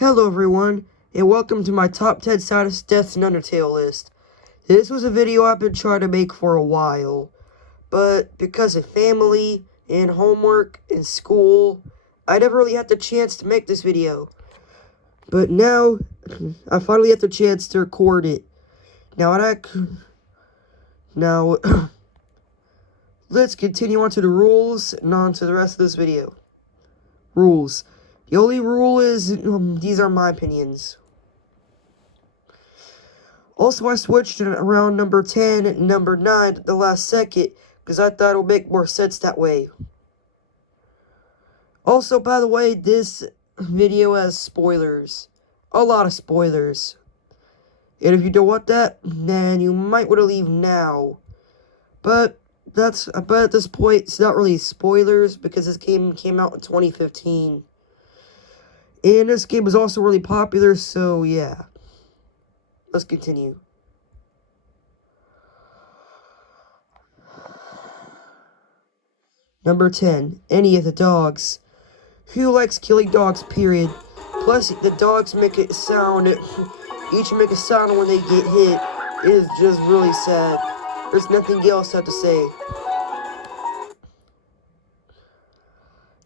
Hello everyone, and welcome to my top 10 saddest deaths in Undertale list. This was a video I've been trying to make for a while, but because of family, and homework, and school, I never really had the chance to make this video. But now, I finally had the chance to record it. Now, let's continue on to the rules, and on to the rest of this video. Rules. The only rule is, these are my opinions. Also, I switched around number 10 and number 9 at the last second, because I thought it would make more sense that way. Also, by the way, this video has spoilers. A lot of spoilers. And if you don't want that, then you might want to leave now. But at this point, it's not really spoilers, because this game came out in 2015. And this game was also really popular, so yeah. Let's continue. Number 10. Any of the dogs. Who likes killing dogs, period? Plus, the dogs make it sound, each make a sound when they get hit. It is just really sad. There's nothing else I have to say.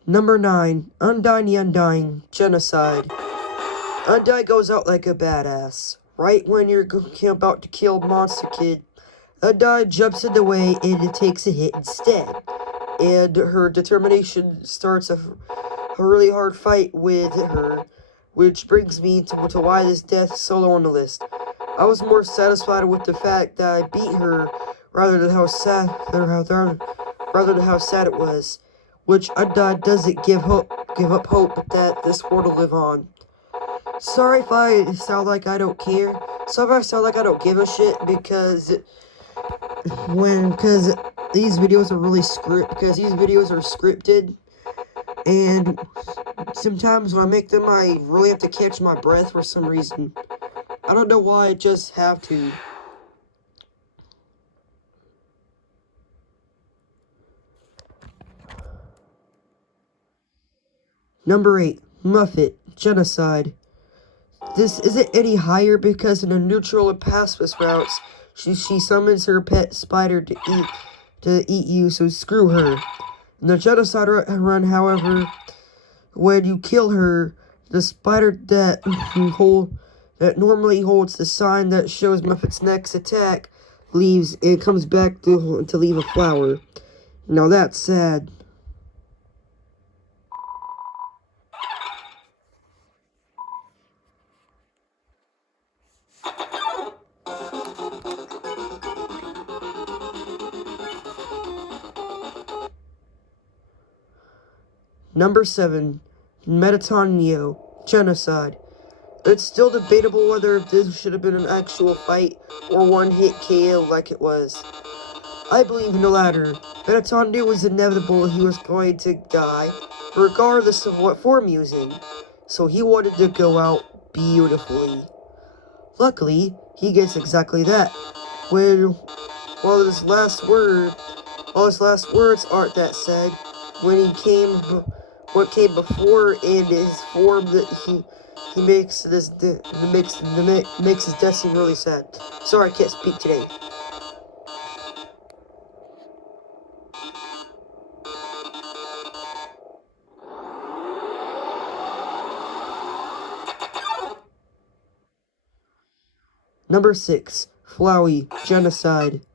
Number 9. Undyne Genocide. Undyne goes out like a badass. Right when you're about to kill Monster Kid, Undyne jumps in the way and takes a hit instead. And her determination starts a really hard fight with her, which brings me to why this death is so low on the list. I was more satisfied with the fact that I beat her rather than how sad it was. Which Undyne doesn't give up hope that this world will live on. Sorry if I sound like I don't care. Sorry if I sound like I don't give a shit, because these videos are scripted, and sometimes when I make them, I really have to catch my breath for some reason. I don't know why, I just have to. Number 8. Muffet. Genocide. This isn't any higher because in the neutral and Papyrus routes, she summons her pet spider to eat you, so screw her. In the genocide run, however, when you kill her, the spider that normally holds the sign that shows Muffet's next attack leaves and comes back to leave a flower. Now that's sad. Number 7. Neutral. Genocide. It's still debatable whether this should have been an actual fight or one-hit KO like it was. I believe in the latter. Neutral knew it was inevitable he was going to die, regardless of what form he was in, so he wanted to go out beautifully. Luckily, he gets exactly that. While his last words aren't that sad, what came before in his form that he makes his death seem really sad. Sorry, I can't speak today. Number 6. Flowey. Genocide.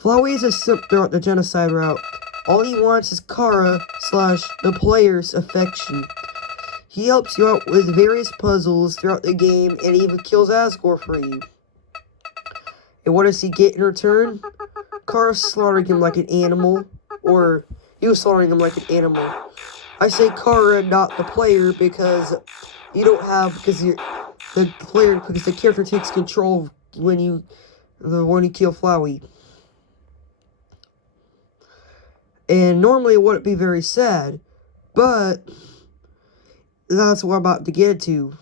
Flowey is a simp throughout the genocide route. All he wants is Kara/the player's affection. He helps you out with various puzzles throughout the game and even kills Asgore for you. And what does he get in return? Kara slaughtering him like an animal. Or you slaughtering him like an animal. I say Kara, not the player, because you don't have, because the character takes control when you kill Flowey. And normally it wouldn't be very sad, but that's what I'm about to get to.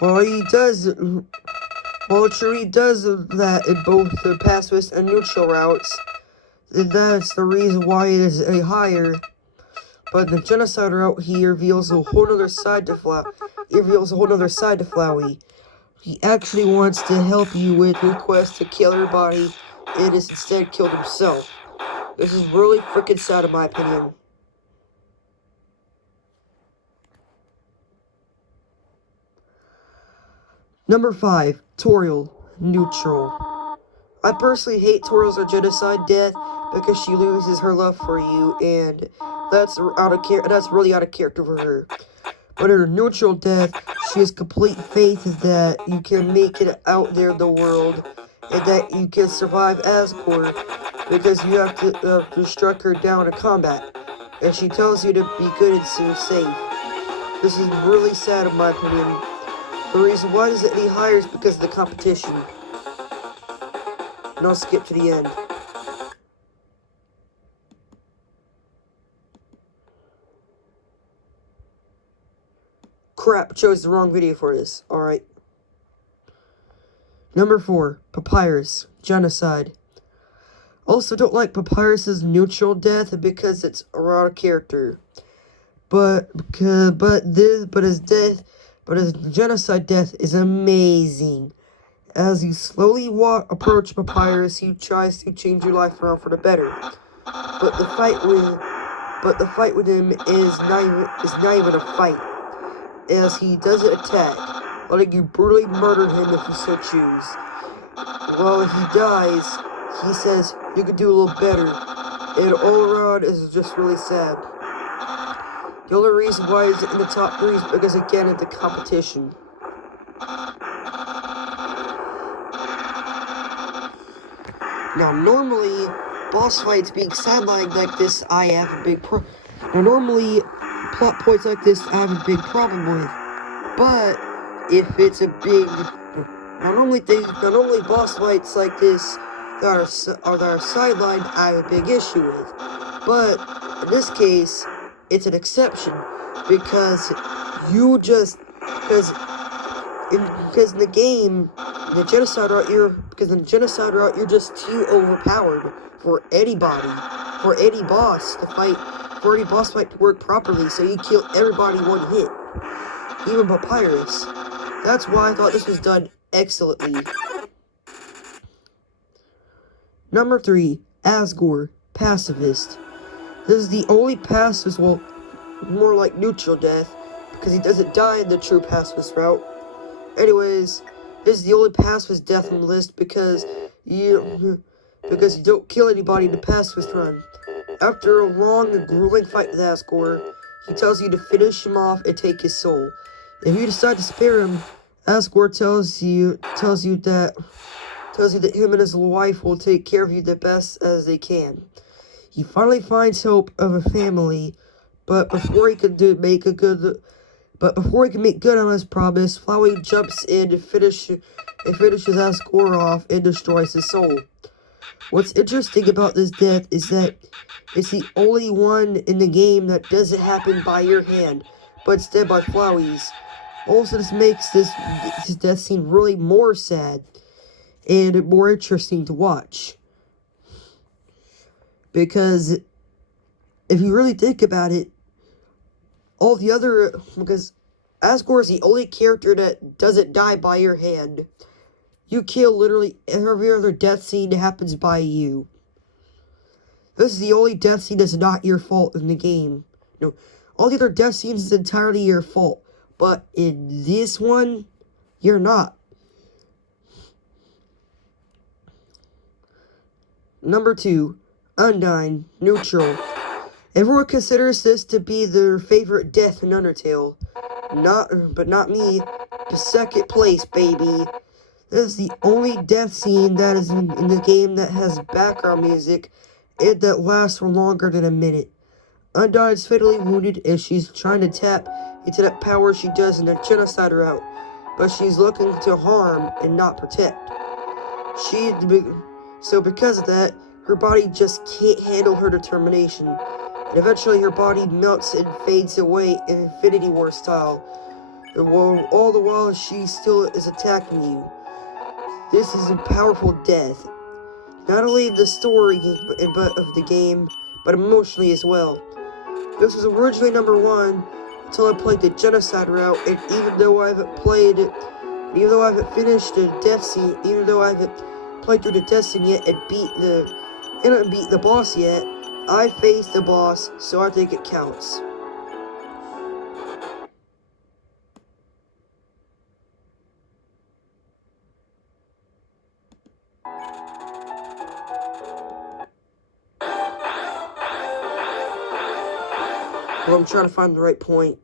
While he does that in both the Papyrus and neutral routes, And that's the reason why it is a higher. But the genocide route, he reveals a whole other side to Flowey. He actually wants to help you with your quest to kill everybody, and is instead killed himself. This is really freaking sad in my opinion. Number 5, Toriel Neutral. I personally hate Toriel's genocide death because she loses her love for you, and that's really out of character for her. But her neutral death, she has complete faith that you can make it out there in the world, and that you can survive Asgore, because you have to strike her down in combat, and she tells you to be good and safe. This is really sad in my opinion. The reason why is it any higher is because of the competition. And I'll skip to the end. Crap, chose the wrong video for this. Alright. Number 4, Papyrus, Genocide. Also don't like Papyrus's neutral death because it's out of character. But his genocide death is amazing. As you slowly approach Papyrus, he tries to change your life around for the better. But the fight with him is not even a fight, as he doesn't attack, letting you brutally murder him if you so choose. Well, if he dies, he says you can do a little better, and all around is just really sad. The only reason why he's in the top 3 is because, again, of the competition. Now, normally, boss fights being sidelined like this, I have a big normally, plot points like this, I have a big problem with. But, if it's a big... Not only boss fights like this that are sidelined, I have a big issue with. But, in this case, it's an exception, because in the game, the genocide route, you're just too overpowered for anybody, for any boss fight to work properly, so you kill everybody in one hit, even Papyrus. That's why I thought this was done excellently. Number 3, Asgore, Pacifist. This is the only pacifist, well, more like neutral death, because he doesn't die in the true pacifist route. Anyways, this is the only pacifist death on the list because you don't kill anybody in the pacifist run. After a long and grueling fight with Asgore, he tells you to finish him off and take his soul. If you decide to spare him, Asgore tells you that him and his wife will take care of you the best as they can. He finally finds hope of a family, but before he can make good on his promise, Flowey jumps in and finishes Asgore off and destroys his soul. What's interesting about this death is that it's the only one in the game that doesn't happen by your hand, but instead by Flowey's. Also, this makes this death scene really more sad and more interesting to watch. Because if you really think about it, because Asgore is the only character that doesn't die by your hand. You kill literally every other death scene that happens by you. This is the only death scene that's not your fault in the game. No, all the other death scenes is entirely your fault. But in this one, you're not. Number 2, Undyne Neutral. Everyone considers this to be their favorite death in Undertale. But not me. The second place, baby. This is the only death scene that is in the game that has background music and that lasts for longer than a minute. Undyne is fatally wounded as she's trying to tap into that power she does in the genocide route, but she's looking to harm and not protect. So because of that, her body just can't handle her determination, and eventually her body melts and fades away in Infinity War style, all the while she still is attacking you. This is a powerful death. not only the story but of the game, but emotionally as well. This was originally #1 until I played the genocide route, and even though I haven't finished the death scene, even though I haven't played through the death scene yet and beat the boss yet, I faced the boss, so I think it counts. Well, I'm trying to find the right point.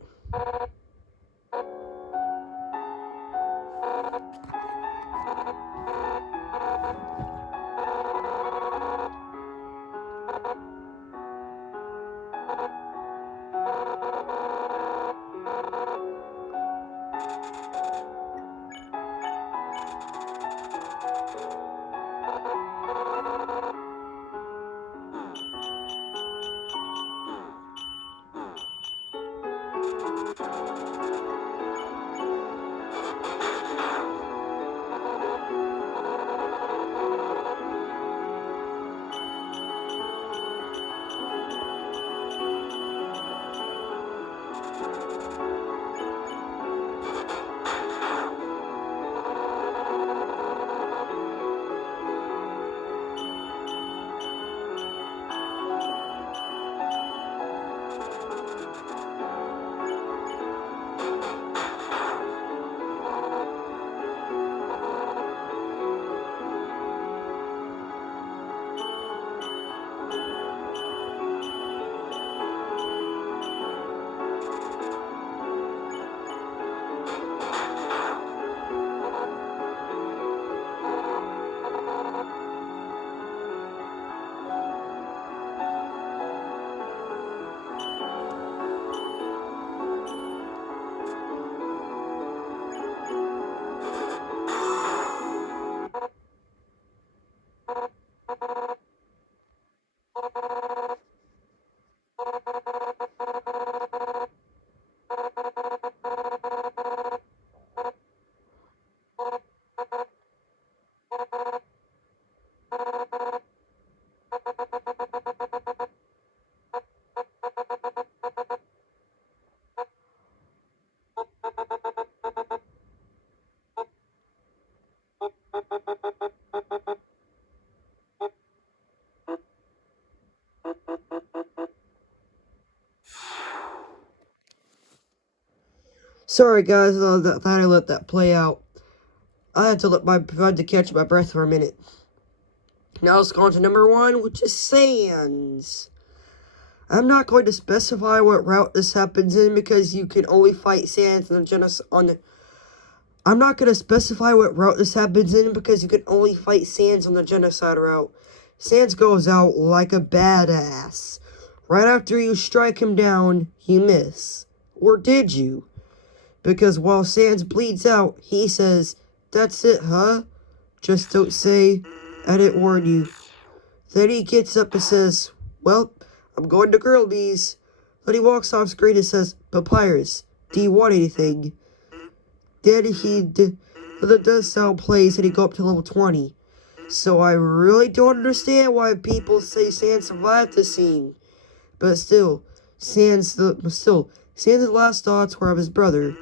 Sorry guys, I thought I let that play out. I had to catch my breath for a minute. Now let's go on to #1, which is Sans. I'm not going to specify what route this happens in because you can only fight Sans I'm not going to specify what route this happens in because you can only fight Sans on the genocide route. Sans goes out like a badass. Right after you strike him down, you miss. Or did you? Because while Sans bleeds out, he says, "That's it, huh? Just don't say I didn't warn you." Then he gets up and says, "Well, I'm going to Girlby's." Then he walks off screen and says, "Papyrus, do you want anything?" Then the death sound plays and he go up to level 20. So I really don't understand why people say Sans survived the scene. But still, Sans' last thoughts were of his brother.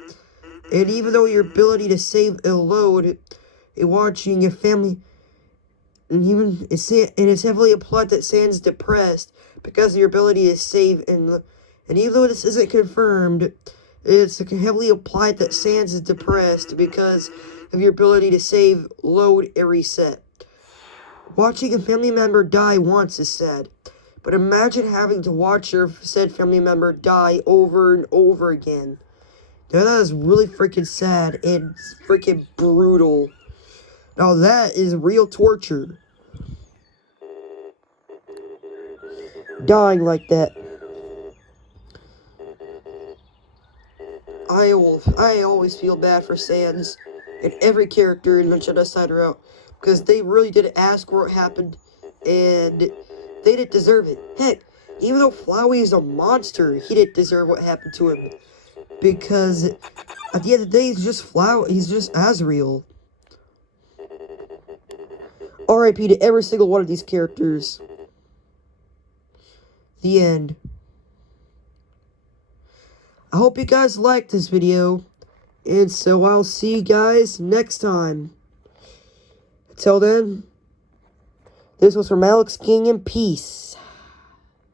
And even though your ability to save a load in watching your family, and it's heavily implied that Sans is depressed because of your ability to save, and even though this isn't confirmed, it's heavily implied that Sans is depressed because of your ability to save, load, and reset. Watching a family member die once is sad, but imagine having to watch your said family member die over and over again. Now that is really freaking sad and freaking brutal. Now that is real torture. Dying like that. I always feel bad for Sans and every character in the genocide route because they really did ask what happened and they didn't deserve it. Heck, even though Flowey is a monster, he didn't deserve what happened to him because at the end of the day, he's just Flowey. He's just Asriel. RIP to every single one of these characters. The end. I hope you guys liked this video, and so I'll see you guys next time. Until then, this was from Alex King, and peace.